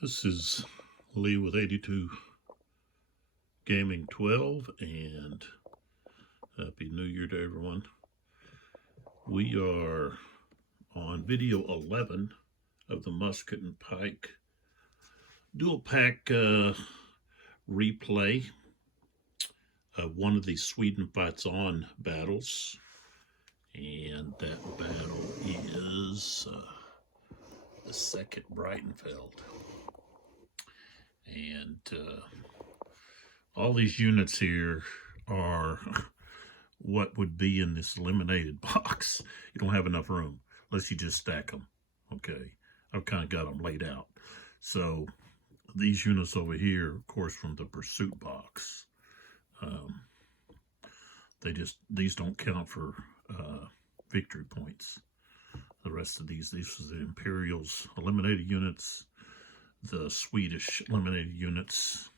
This is Lee with 82 Gaming 12, and Happy New Year to everyone. We are on video 11 of the Musket and Pike dual pack replay of one of the Sweden Fights On battles, and that battle is the second Breitenfeld. And all these units here are what would be in this eliminated box. You don't have enough room unless you just stack them. Okay, I've kind of got them laid out. So these units over here, of course, from the pursuit box, these don't count for victory points. The rest of these are the Imperials eliminated units, the Swedish eliminated units,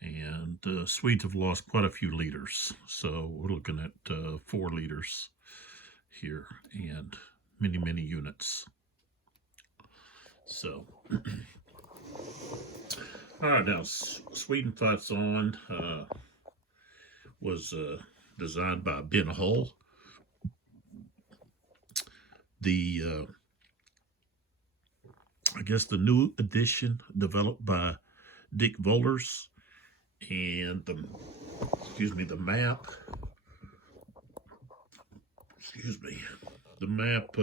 and the Swedes have lost quite a few leaders, so we're looking at 4 leaders here and many units. So all right, now Sweden Fights On was designed by Ben Hull. I guess the new edition developed by Dick Vohlers, and the map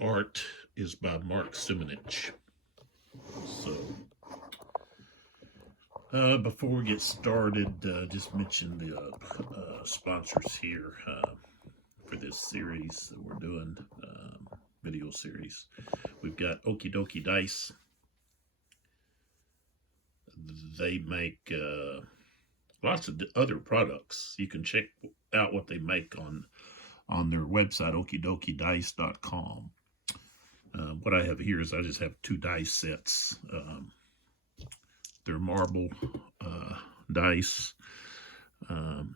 art is by Simonitich. So before we get started, just mention the sponsors here for this series that we're doing, video series. We've got Okie Dokie Dice. They make lots of other products. You can check out what they make on their website, okidokidice.com. What I have here is I just have 2 dice sets. They're marble dice, and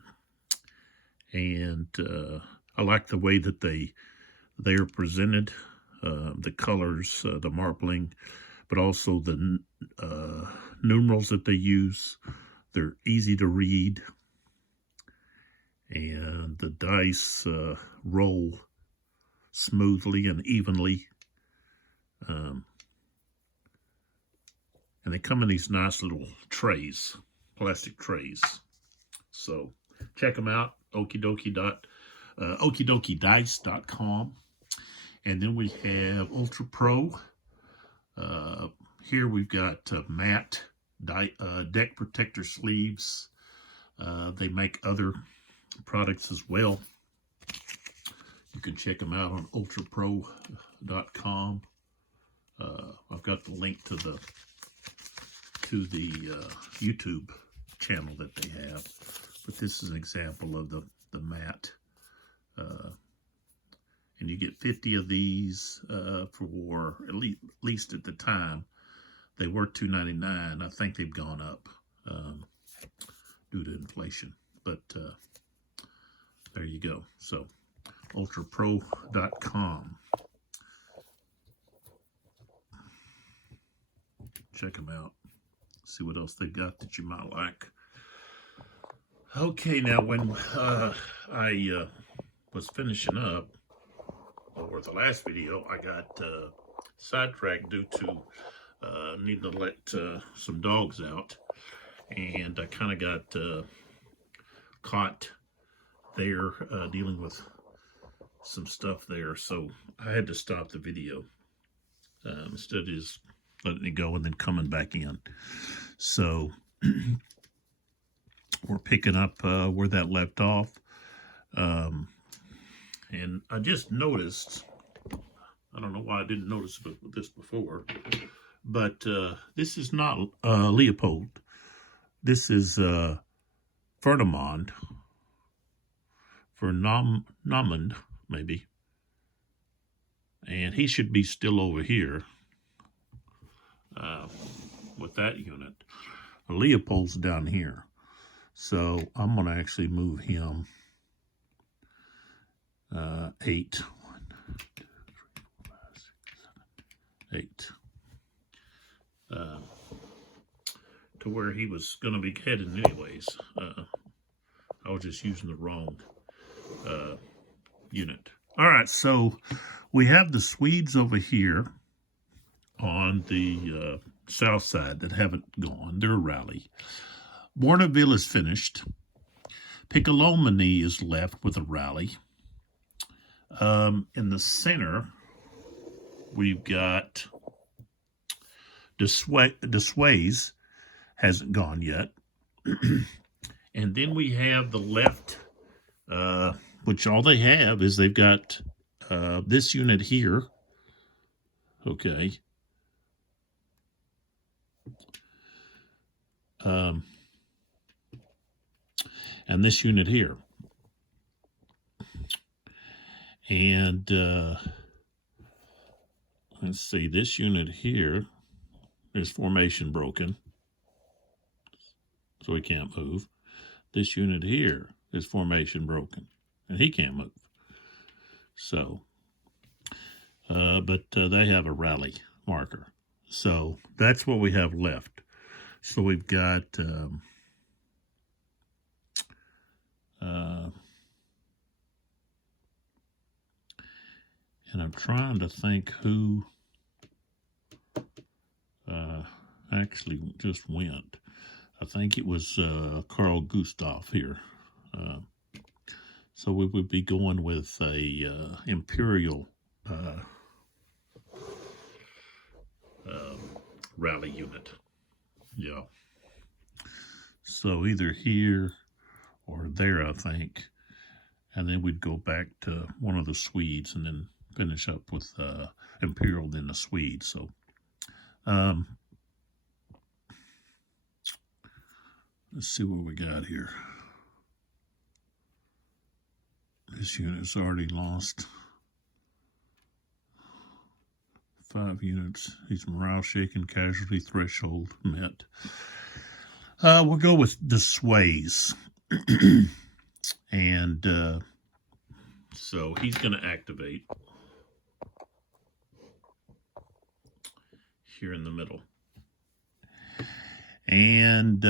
I like the way that they are presented, the colors, the marbling, but also the numerals that they use. They're easy to read, and the dice roll smoothly and evenly. And they come in these nice little trays, plastic trays. So check them out, okidokidice.com. And then we have Ultra Pro. Here we've got matte deck protector sleeves. They make other products as well. You can check them out on ultrapro.com. I've got the link to the YouTube channel that they have, but this is an example of the matte, and you get 50 of these for at least at the time they were $2.99. I think they've gone up due to inflation, but there you go. So ultrapro.com. Check them out. See what else they got that you might like. Okay, now when I was finishing up, or the last video, I got sidetracked due to needing to let some dogs out, and I kind of got caught there dealing with some stuff there, so I had to stop the video instead of just letting it go and then coming back in. So we're picking up where that left off, and I just noticed, I don't know why I didn't notice this before, but this is not Leopold. This is Ferdinand, maybe, and he should be still over here with that unit. Leopold's down here, so I'm going to actually move him 8. 1, 2, 3, 4, 5, 6, to where he was going to be headed anyways. I was just using the wrong unit. All right, so we have the Swedes over here on the south side that haven't gone. They're a rally. Bourneville is finished. Piccolomini is left with a rally. In the center, we've got Desways hasn't gone yet. And then we have the left, which all they have is they've got this unit here. Okay. And this unit here. And let's see, this unit here is formation broken, so he can't move. This unit here is formation broken, and he can't move. So, but they have a rally marker. So that's what we have left. So we've got and I'm trying to think who actually just went. I think it was Carl Gustav here. So we would be going with a Imperial rally unit. Yeah. So either here or there, I think. And then we'd go back to one of the Swedes and then finish up with Imperial, then the Swedes. So let's see what we got here. This unit's already lost 5 units. He's morale shaken, casualty threshold met. We'll go with the Sways. And so he's going to activate here in the middle. And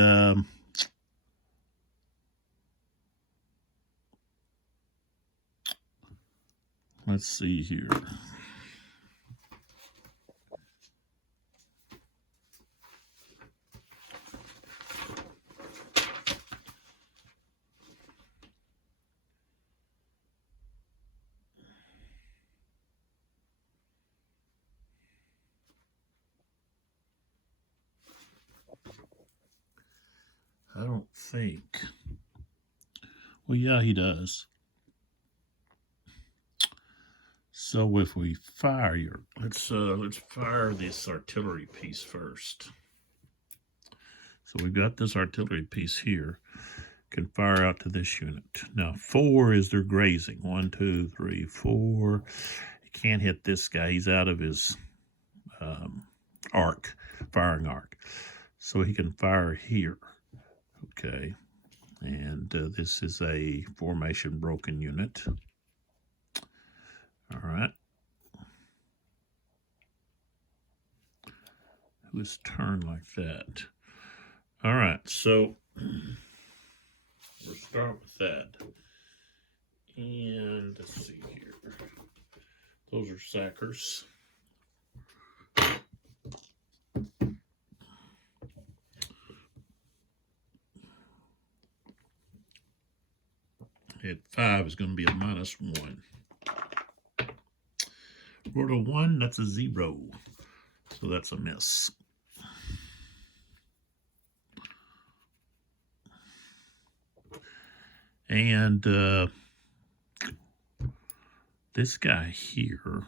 let's see here. I don't think. Well, yeah, he does. So if we fire your, let's fire this artillery piece first. So we've got this artillery piece here. Can fire out to this unit. Now 4 is their grazing. 1, 2, 3, 4. You can't hit this guy. He's out of his firing arc. So he can fire here. Okay. And this is a formation broken unit. All right. Let's turn like that. All right. So we'll start with that. And let's see here. Those are sackers. At 5 is going to be a -1. Roll a 1, that's a 0. So that's a miss. And this guy here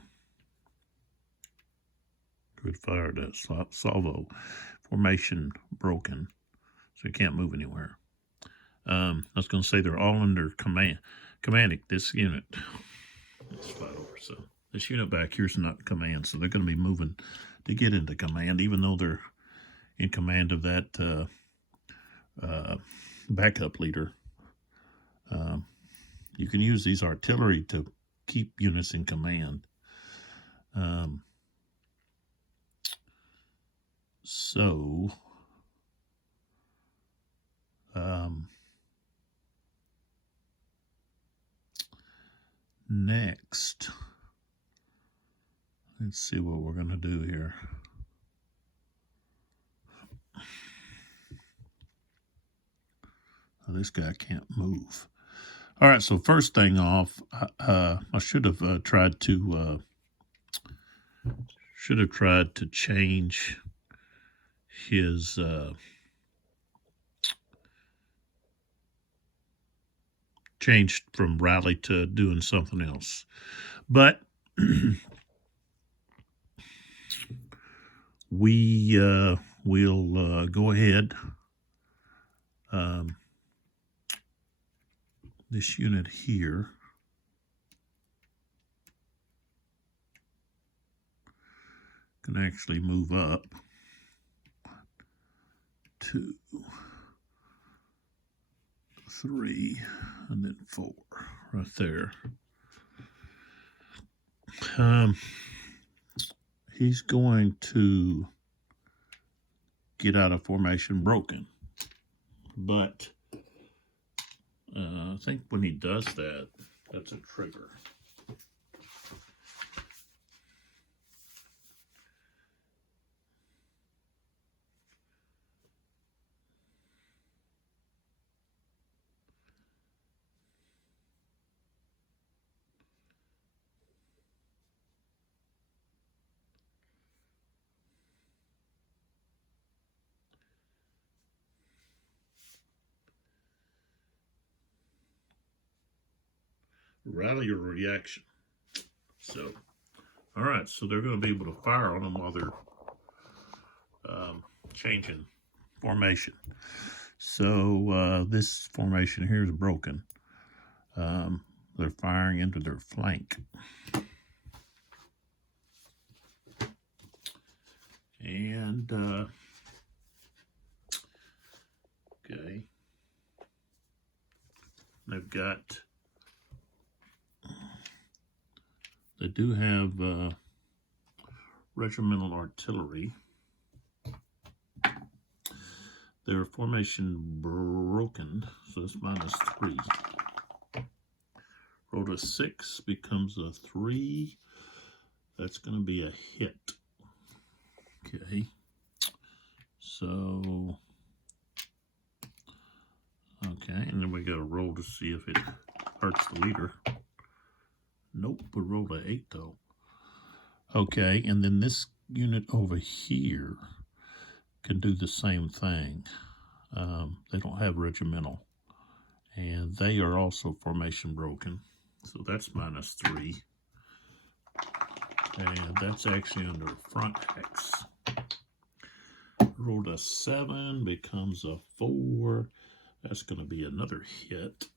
could fire that salvo. Formation broken, so he can't move anywhere. I was going to say they're all under commanding this unit. Let's slide over. So this unit back here is not command, so they're going to be moving to get into command, even though they're in command of that backup leader. You can use these artillery to keep units in command. So Next, let's see what we're going to do here. Oh, this guy can't move. All right, so first thing off, I should have tried to change his changed from rally to doing something else, but we'll go ahead. This unit here can actually move up 2, 3, and then 4 right there. He's going to get out of formation broken, but I think when he does that, that's a trigger. Rally or reaction. So, all right, so they're going to be able to fire on them while they're changing formation. So this formation here is broken. They're firing into their flank. And, okay, they do have regimental artillery. Their formation broken, so it's -3. Roll to 6 becomes a 3. That's going to be a hit. Okay. So, okay, and then we got to roll to see if it hurts the leader. Nope, we rolled an 8 though. Okay, and then this unit over here can do the same thing. They don't have regimental, and they are also formation broken, so that's -3, and that's actually under front hex. Rolled a 7 becomes a 4. That's going to be another hit.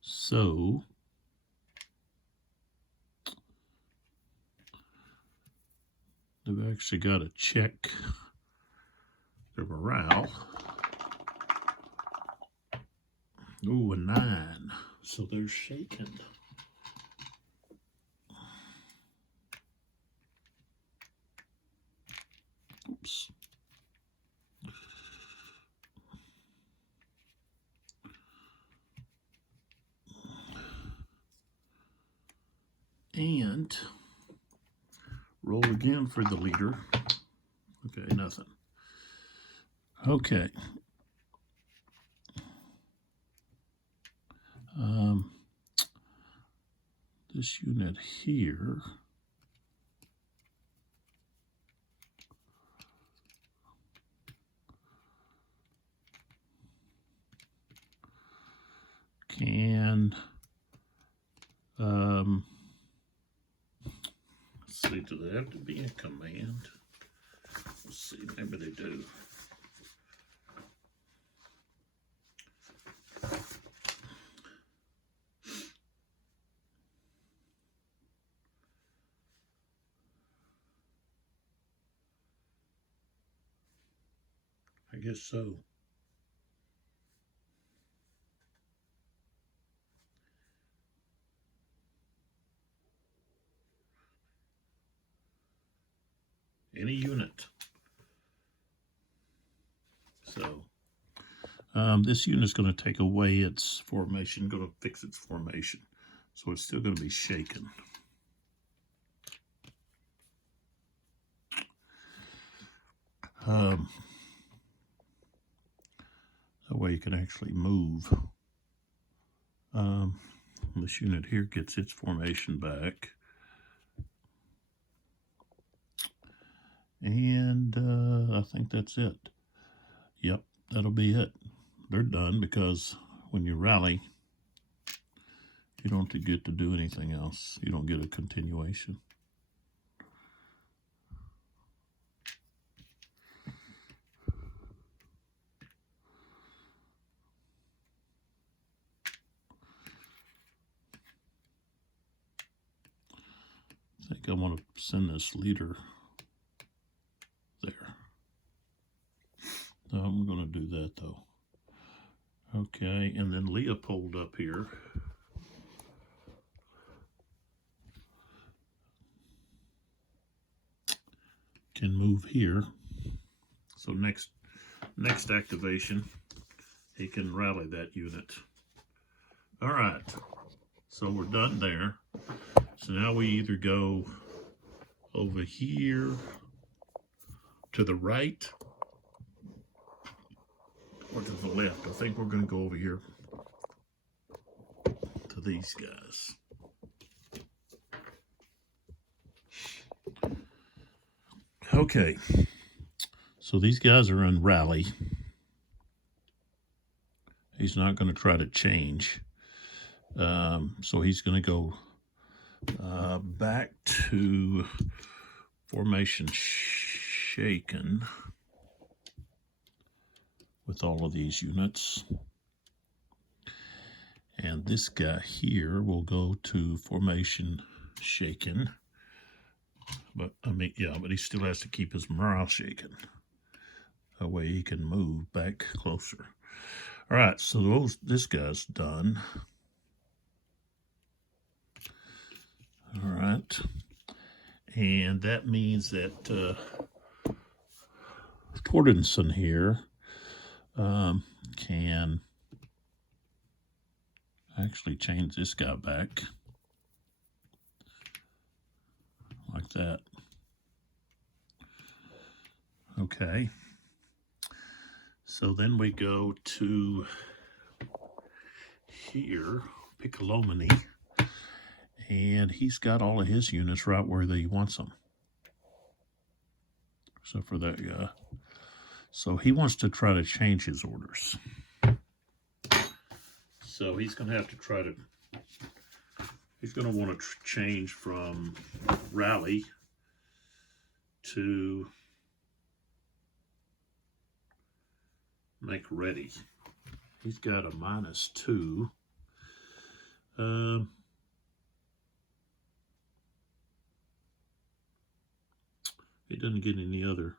So they've actually got to check their morale. Ooh, a 9. So they're shaken. Oops. And roll again for the leader. Okay, nothing. Okay. This unit here can let's see, do they have to be in command? Let's see, maybe they do. I guess so. Any unit So this unit is going to take away its formation, going to fix its formation. So it's still going to be shaken. That way you can actually move. This unit here gets its formation back. And I think that's it. Yep, that'll be it. They're done, because when you rally, you don't get to do anything else. You don't get a continuation. I think I want to send this leader there. No, I'm going to do that though. Okay, and then Leopold up here. Can move here. So next activation, he can rally that unit. All right, so we're done there. So now we either go over here to the right or to the left. I think we're going to go over here to these guys. Okay, so these guys are in rally. He's not going to try to change. So he's going to go back to formation shaken with all of these units. And this guy here will go to formation shaken. But I mean, yeah, but he still has to keep his morale shaken. That way he can move back closer. All right, so this guy's done. All right, and that means that Tordenson here can actually change this guy back like that. Okay, so then we go to here, Piccolomini, and he's got all of his units right where he wants them, except for that guy. So he wants to try to change his orders. So he's going to have to try to, he's going to want to change from rally to make ready. He's got a -2. He doesn't get any other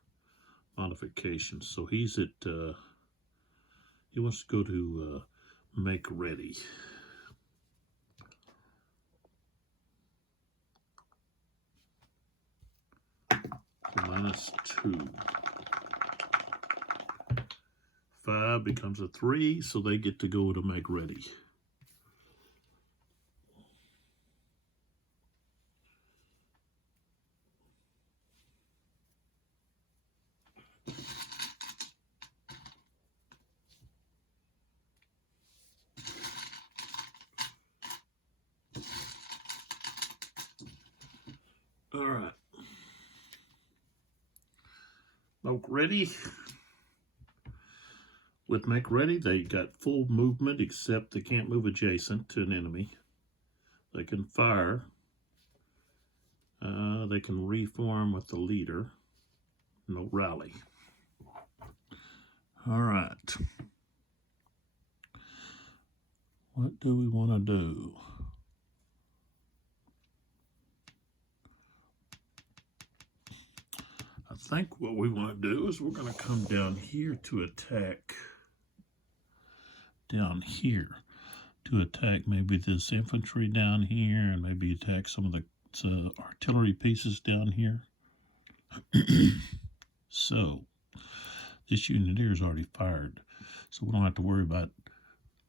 modifications, so he's at, he wants to go to make ready. -2. 5 becomes a 3, so they get to go to make ready. All right. Make ready. With make ready, they got full movement, except they can't move adjacent to an enemy. They can fire. They can reform with the leader. No rally. All right. What do we want to do? I think what we want to do is we're going to come down here to attack. Down here to attack maybe this infantry down here, and maybe attack some of the artillery pieces down here. So this uniteer is already fired, so we don't have to worry about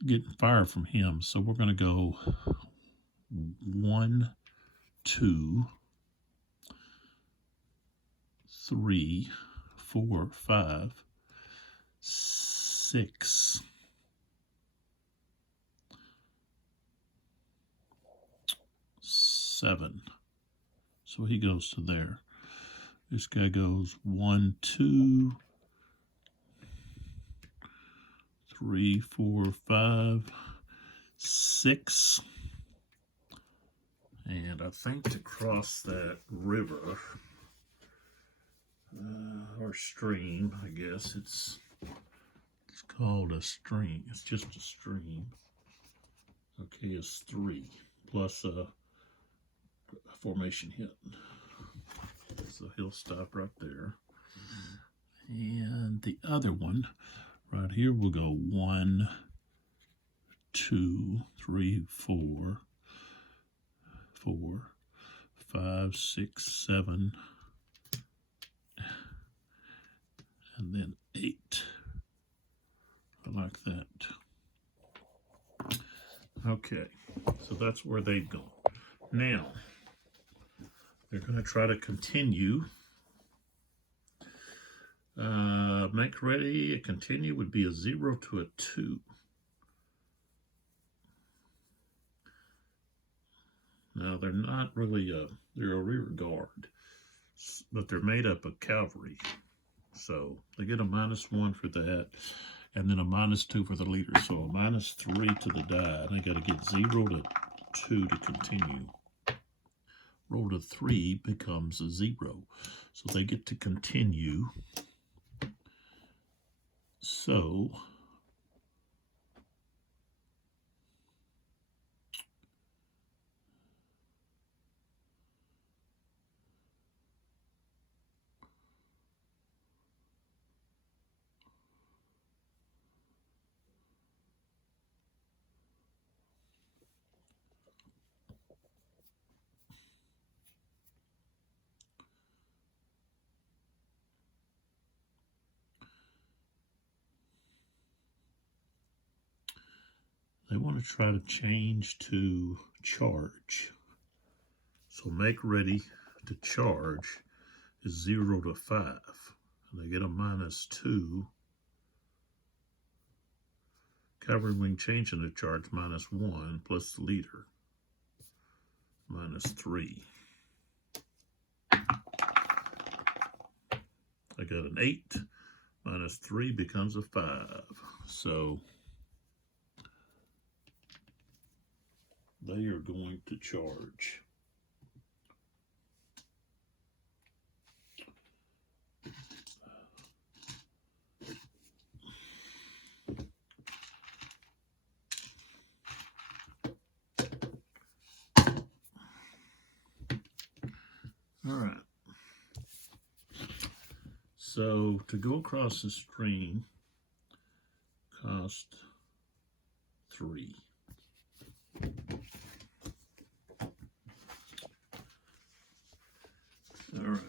getting fire from him. So we're going to go 1, 2, 3, 4, 5, 6, 7. So he goes to there. This guy goes 1, 2, 3, 4, 5, 6. And I think to cross that river, or stream, I guess it's called a stream. It's just a stream. Okay, it's 3 plus a formation hit. So he'll stop right there. And the other one right here will go 1, 2, 3, 4, 4, 5, 6, 7, and then 8. I like that. Okay, so that's where they've gone. Now, they're going to try to continue. Make ready, continue would be a 0 to a 2. Now, they're not really they're a rear guard, but they're made up of cavalry. So they get a -1 for that, and then a -2 for the leader. So a -3 to the die. They got to get 0 to 2 to continue. Roll to 3 becomes a 0. So they get to continue. So they want to try to change to charge. So make ready to charge is 0 to 5. And they get a -2. Cavalry wing changing to charge -1 plus the leader -3. I got an 8. -3 becomes a 5. So they are going to charge. All right. So to go across the stream cost 3. All right.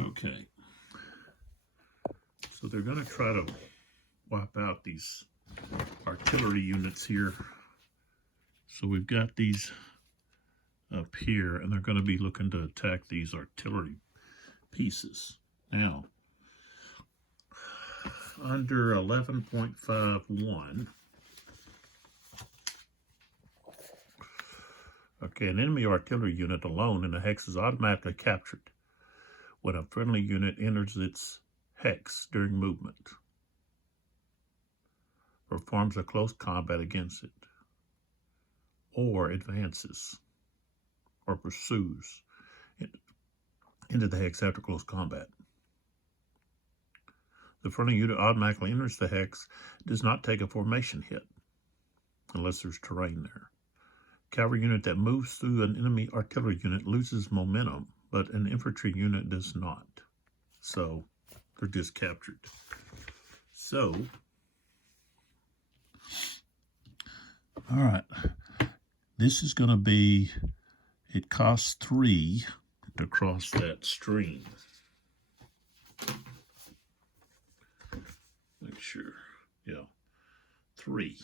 Okay, so they're going to try to wipe out these artillery units here. So we've got these up here, and they're going to be looking to attack these artillery pieces. Now, under 11.51, okay, an enemy artillery unit alone in a hex is automatically captured when a friendly unit enters its hex during movement. or forms a close combat against it, or advances or pursues into the hex after close combat. The fronting unit automatically enters the hex, does not take a formation hit unless there's terrain there. Cavalry unit that moves through an enemy artillery unit loses momentum, but an infantry unit does not. So they're just captured. So, all right, this is going to be, it costs 3 to cross that stream. Make sure, yeah, 3.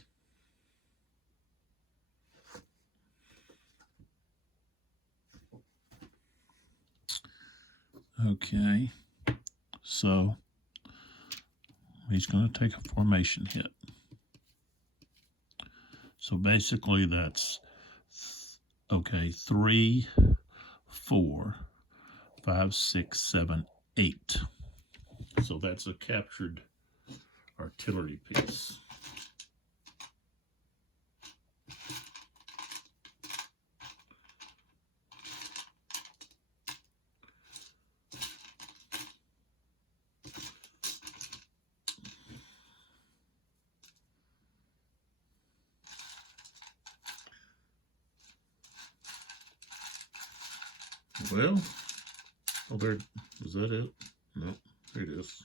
Okay, so he's going to take a formation hit. So basically that's, okay, 3, 4, 5, 6, 7, 8. So that's a captured artillery piece. Well, oh, there, is that it? No, there it is.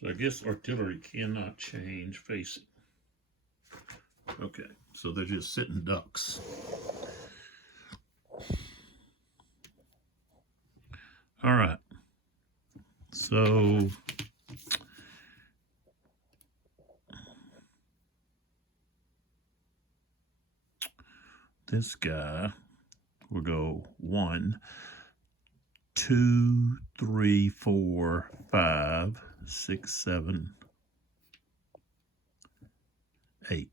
So I guess artillery cannot change facing. Okay, so they're just sitting ducks. All right, so this guy will go 1, 2, 3, 4, 5, 6, 7, 8.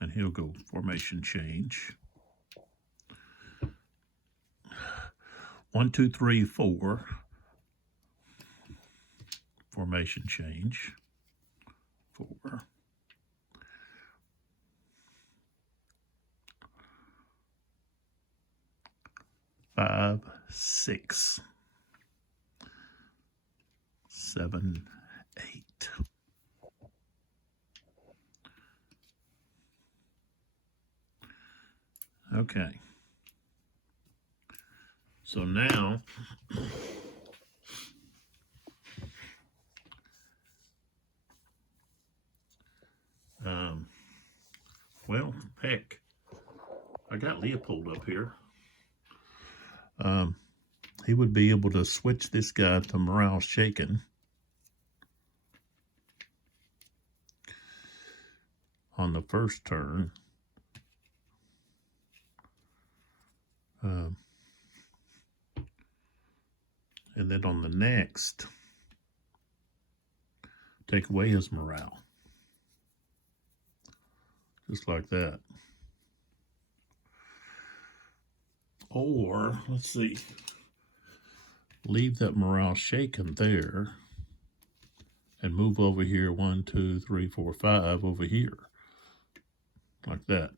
And he'll go formation change. 1, 2, 3, 4. Formation change. 4. 5, 6, 7, 8. Okay. So now well, heck, I got Leopold up here. He would be able to switch this guy to morale shaken on the first turn. And then on the next, take away his morale. Just like that. Or, let's see, leave that morale shaken there and move over here 1, 2, 3, 4, 5 over here. Like that.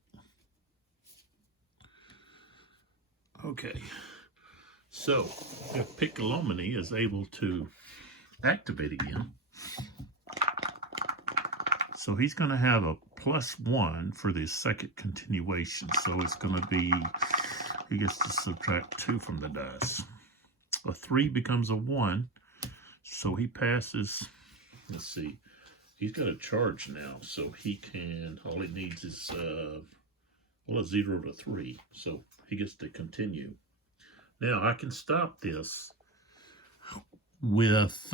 Okay. So, if Piccolomini is able to activate again, so he's going to have a +1 for the second continuation. So it's going to be, he gets to subtract 2 from the dice. A 3 becomes a 1. So he passes, let's see, he's got a charge now. So he can, all he needs is, well, a 0 to 3. So he gets to continue. Now I can stop this with,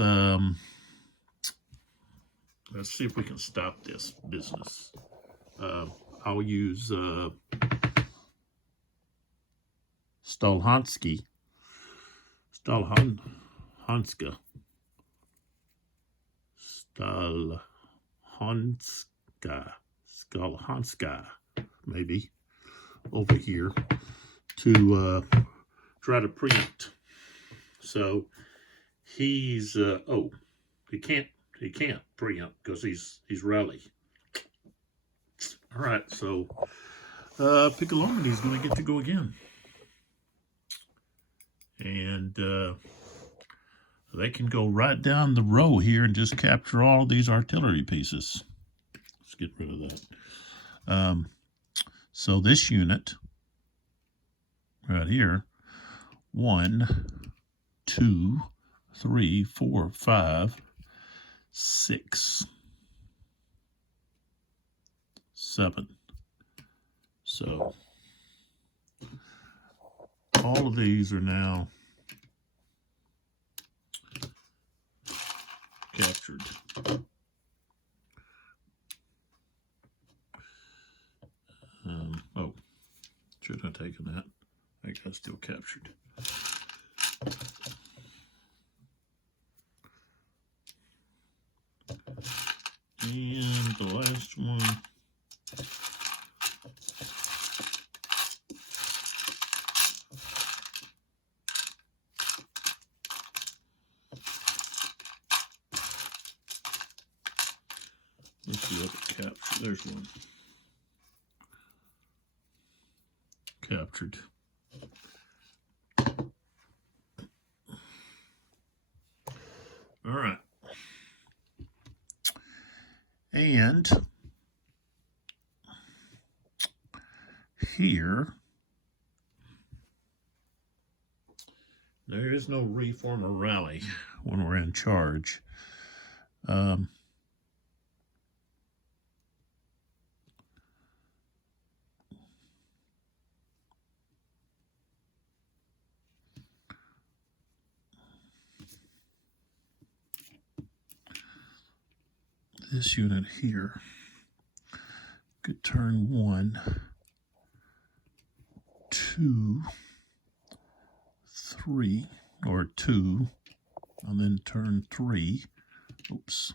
let's see if we can stop this business. I'll use Stalhanska. Stalhanska, maybe, over here to try to preempt. So he's, oh, he can't preempt because he's rally. All right, so Piccolomini is going to get to go again. And they can go right down the row here and just capture all these artillery pieces. Let's get rid of that. So this unit right here, 1, 2, 3, 4, 5, 6, 7. So all of these are now captured. Oh, should have taken that. I think that's still captured. And the last one. Let's see what it captured. There's one. Captured. All right. And here, there is no reform or rally when we're in charge. This unit here could turn 1, 2, 3, or 2, and then turn 3. Oops.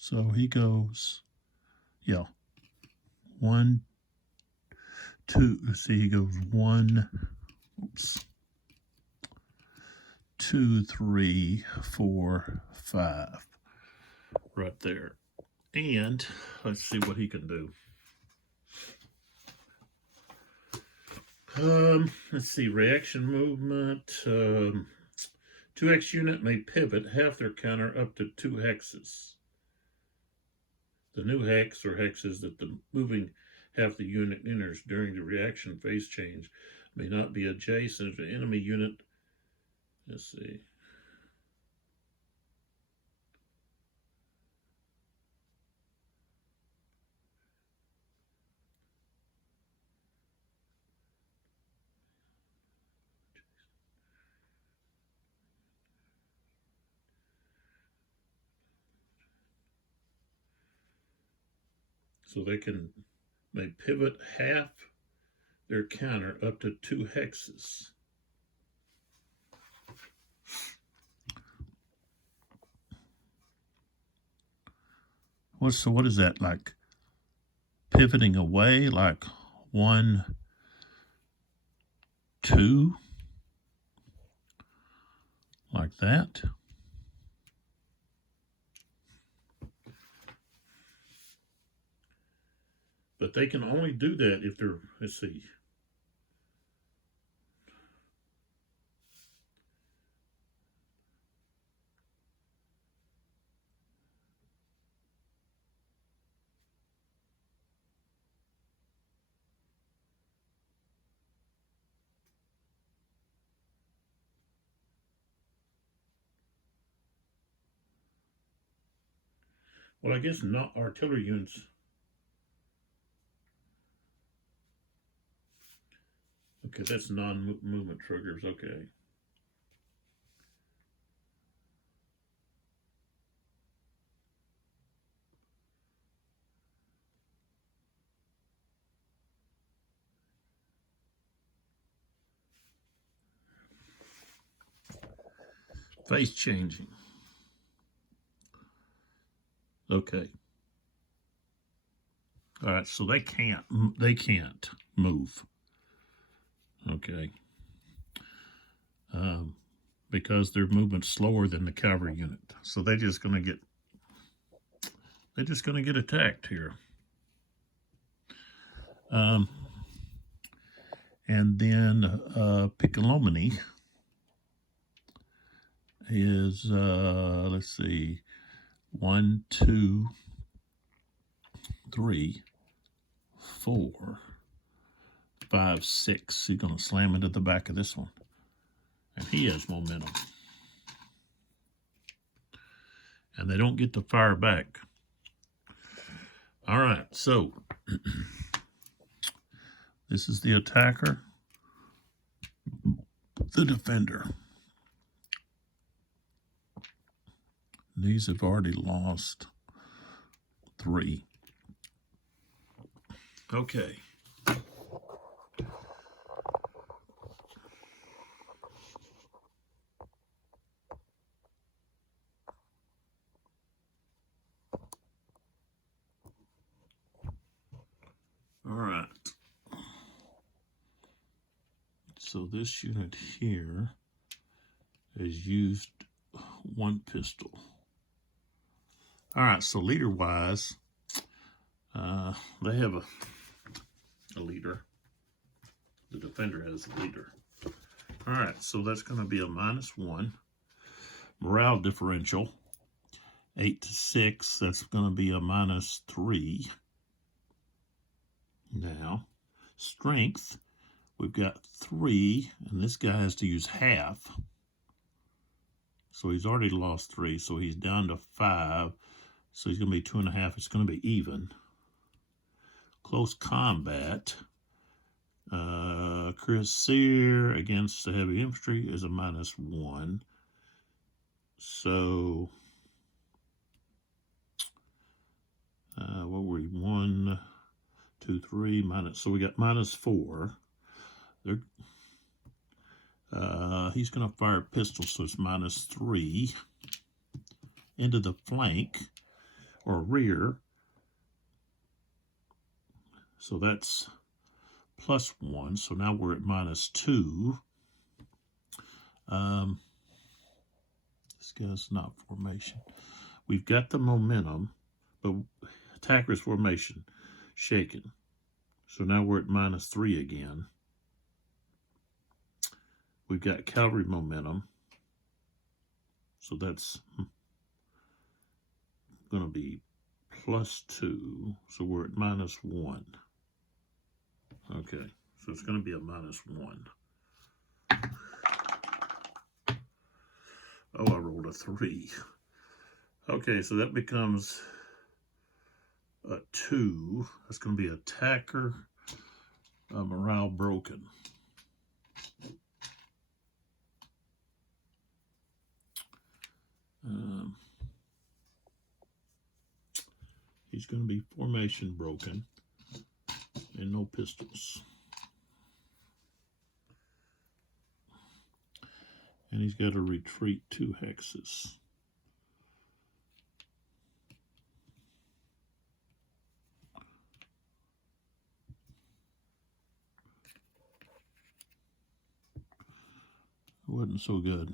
So he goes, yeah, 1, 2, see, he goes 1, oops, 2, 3, 4, 5, right there. And let's see what he can do. Let's see, reaction movement. 2x unit may pivot half their counter up to 2 hexes. The new hex or hexes that the moving half the unit enters during the reaction phase change may not be adjacent to enemy unit. Let's see. So they may pivot half their counter up to 2 hexes. So what is that, like pivoting away, like 1, 2, like that? But they can only do that if they're, let's see. Well, I guess not artillery units. Okay, that's non-movement triggers. Okay. Face changing. Okay. All right, so they can't move. Okay. Because they're moving slower than the cavalry unit. So they're just gonna get attacked here. And then Piccolomini is let's see, 1, 2, 3, 4, 5, 6. He's gonna slam into the back of this one. And he has momentum. And they don't get to fire back. All right, so this is the attacker, the defender. These have already lost 3. Okay. All right. So this unit here has used 1 pistol. All right, so leader-wise, they have a leader. The defender has a leader. All right, so that's going to be a -1. Morale differential, 8 to 6. That's going to be a -3. Now, strength, we've got 3, and this guy has to use half. So he's already lost 3, so he's down to 5. So he's going to be 2.5. It's going to be even. Close combat, cuirassier against the heavy infantry is a -1. So, what were we? 1, 2, 3 minus. So we got -4. He's going to fire a pistol, so it's -3. Into the flank or rear. So that's +1. So now we're at -2. This guy's not formation. We've got the momentum, but attacker's formation shaken. So now we're at -3 again. We've got cavalry momentum. So that's going to be +2. So we're at -1. Okay, so it's going to be a -1. Oh, I rolled a 3. Okay, so that becomes a 2. That's going to be attacker, morale broken. he's going to be formation broken and no pistols. And he's got to retreat 2 hexes. It wasn't so good.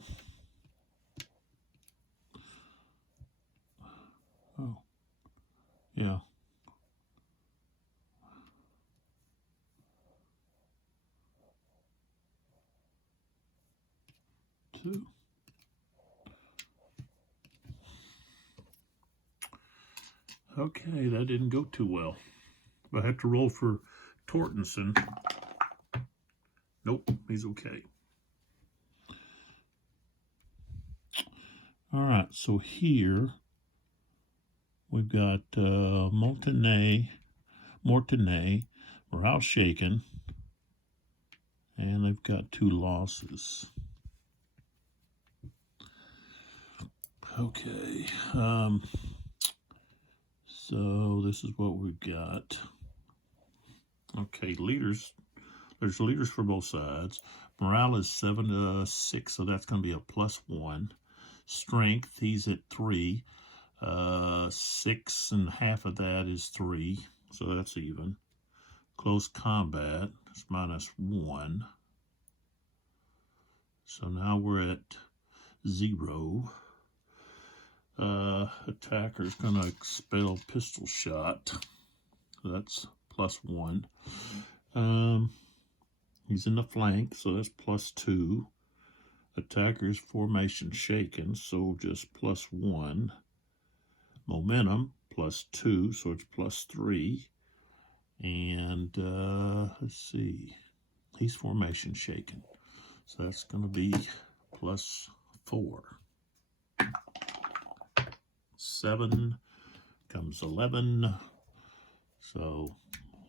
Oh, yeah. Two. Okay, that didn't go too well. I have to roll for Tortenson. Nope, he's okay. All right, so here we've got Mortenay, morale shaken, and they've got 2 losses. Okay, so this is what we've got. Okay, leaders. There's leaders for both sides. Morale is 7 to 6, so that's going to be a +1. Strength, he's at 3. 6 and half of that is 3, so that's even. Close combat is -1. So now we're at 0. Attacker's going to expel pistol shot. So that's +1. He's in the flank, so that's +2. Attacker's formation shaken, so just +1. Momentum +2, so it's +3. And let's see, he's formation shaken, so that's going to be +4. 7 comes 11, so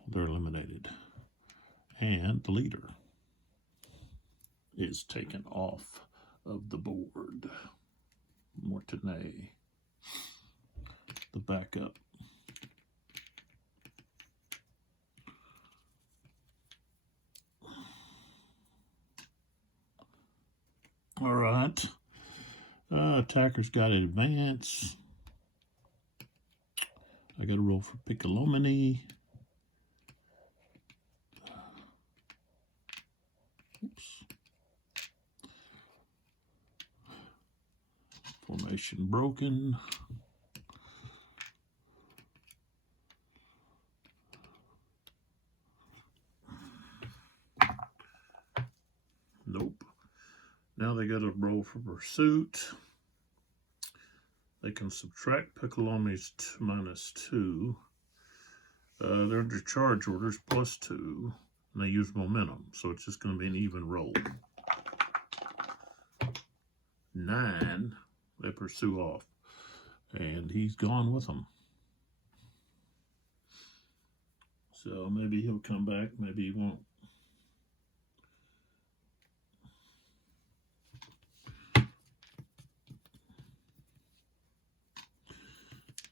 they're eliminated. And the leader is taken off of the board. Mortenay, the backup. All right. Attacker's got an advance. I got to roll for Piccolomini. Oops. Formation broken. Nope. Now they got to roll for pursuit. They can subtract Piccolomini's -2. They're under charge orders +2, and they use momentum, so it's just going to be an even roll. 9, they pursue off, and he's gone with them. So maybe he'll come back, maybe he won't.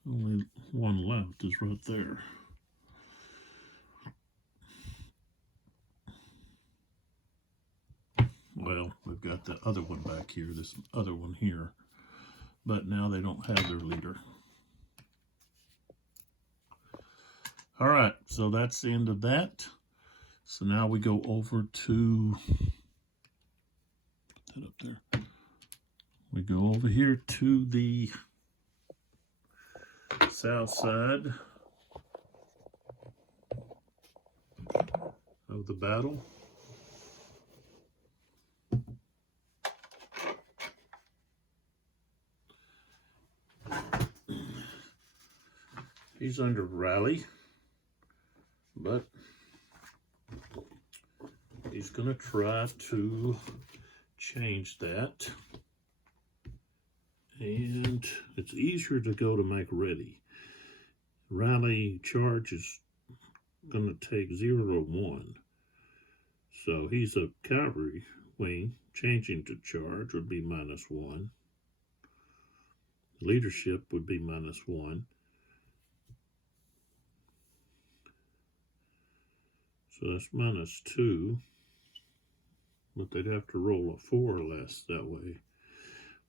Only one left is right there. Well, we've got the other one back here, this other one here, but now they don't have their leader. All right, so that's the end of that. So now we go over to, put that up there. We go over here to the south side of the battle. He's under rally, but he's going to try to change that. And it's easier to go to make ready. Rally charge is going to take 0 to 1. So he's a cavalry wing. Changing to charge would be -1. Leadership would be -1. So that's -2. But they'd have to roll a 4 or less that way.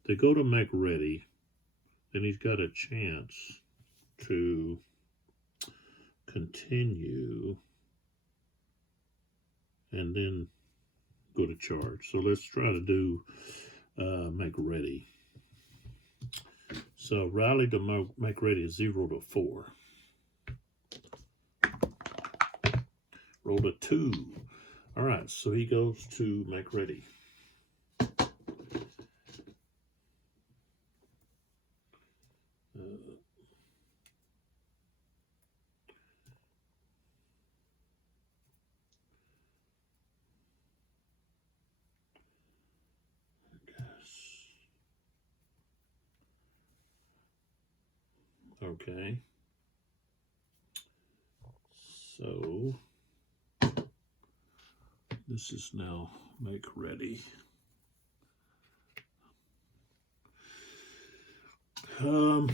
They go to make ready, then he's got a chance to continue and then go to charge. So let's try to do make ready. So rally to make ready is 0 to 4. Roll a 2. All right, so he goes to make ready. Okay. So this is now make ready. Let's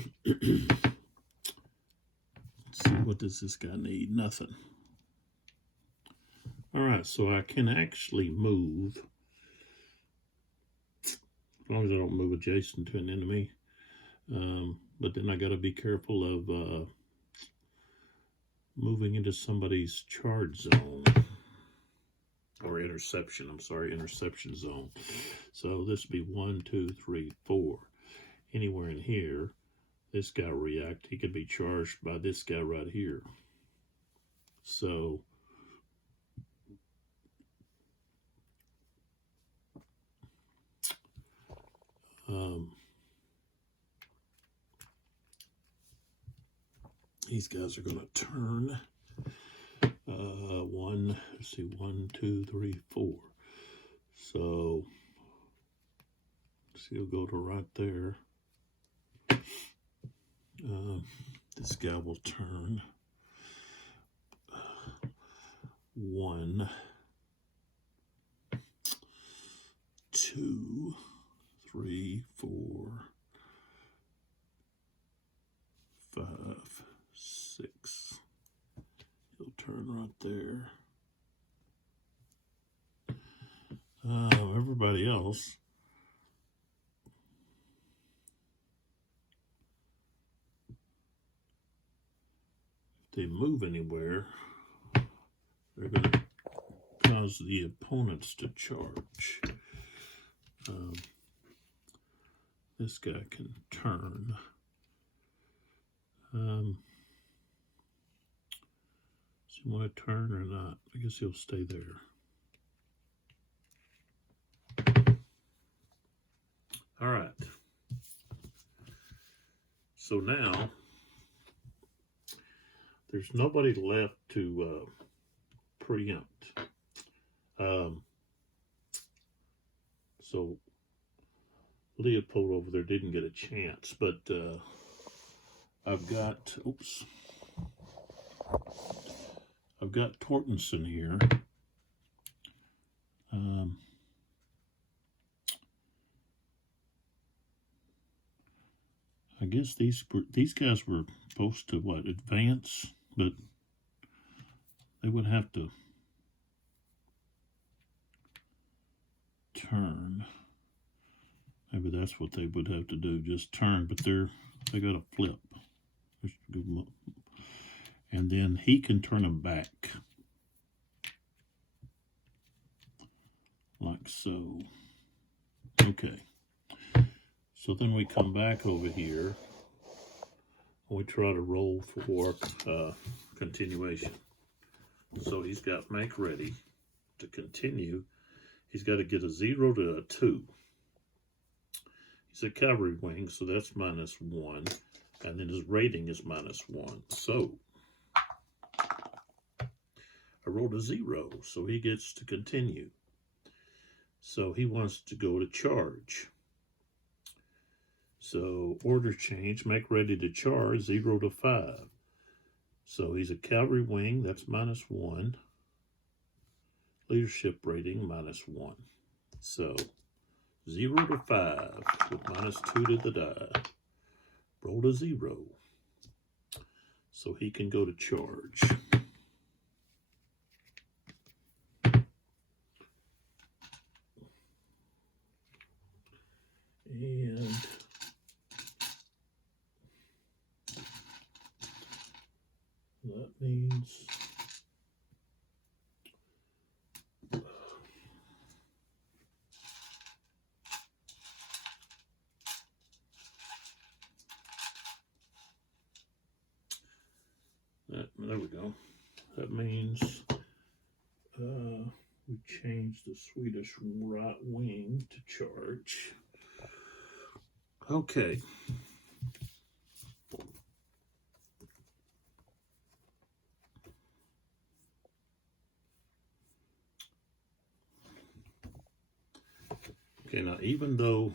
see, what does this guy need? Nothing. All right, so I can actually move, as long as I don't move adjacent to an enemy. But then I got to be careful of moving into somebody's charge zone. Or interception, I'm sorry, interception zone. So this would be 1, 2, 3, 4. Anywhere in here, this guy react. He could be charged by this guy right here. So these guys are going to turn. 1, 2, 3, 4. So he'll go to right there. This guy will turn 1, 2, 3, 4, 5, 6. He'll turn right there. Everybody else, if they move anywhere, they're going to cause the opponents to charge. This guy can turn. Does he want to turn or not? I guess he'll stay there. All right. So now there's nobody left to preempt. So Leopold over there didn't get a chance, but I've got Tortenson here. I guess these guys were supposed to advance, but they would have to turn. Maybe that's what they would have to do, just turn. But they got to flip, and then he can turn them back like so. Okay. So then we come back over here and we try to roll for continuation. So he's got make ready to continue. He's got to get a 0 to a 2. He's a cavalry wing, so that's -1. And then his rating is -1. So I rolled a 0, so he gets to continue. So he wants to go to charge. So order change, make ready to charge, 0 to 5. So he's a cavalry wing, that's -1. Leadership rating, -1. So 0 to 5 with -2 to the die. Roll a 0. So he can go to charge. That means there we go. That means we changed the Swedish right wing to charge. Okay. Okay, now even though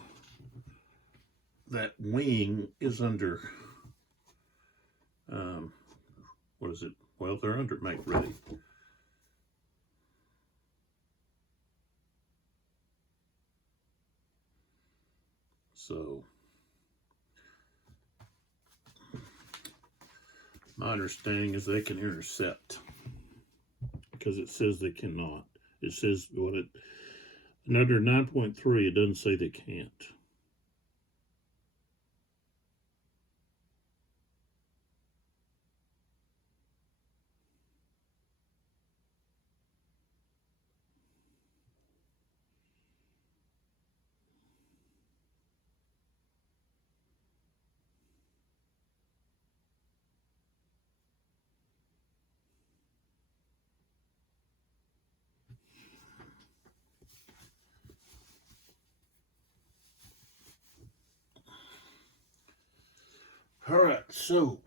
that wing is under, what is it? Well, they're under make ready. So my understanding is they can intercept, because it says they cannot. It says what it under 9.3. It doesn't say they can't. All right, so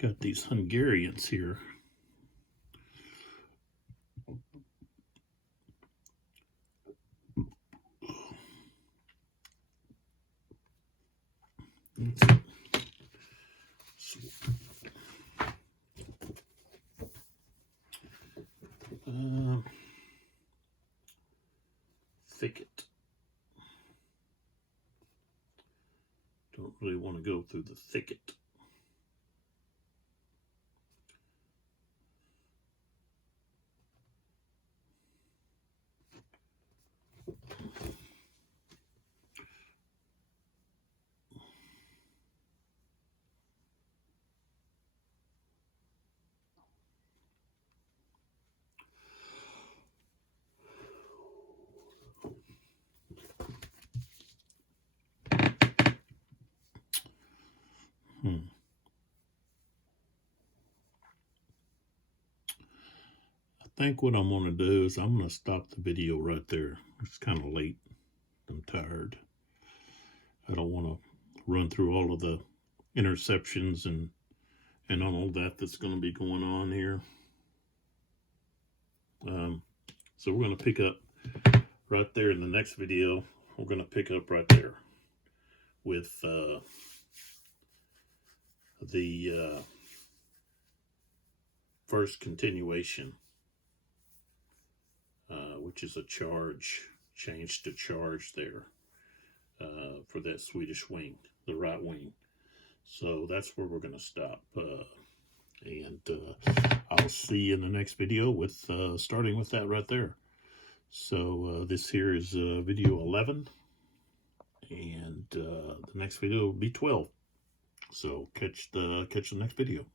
got these Hungarians here. Thicket. Don't really want to go through the thicket. I think what I'm going to do is I'm going to stop the video right there. It's kind of late. I'm tired. I don't want to run through all of the interceptions and all that's going to be going on here. So we're going to pick up right there in the next video. We're going to pick up right there with the first continuation, which is a change to charge there for that Swedish wing, the right wing. So that's where we're going to stop. And I'll see you in the next video with starting with that right there. So this here is video 11, and the next video will be 12. So catch the next video.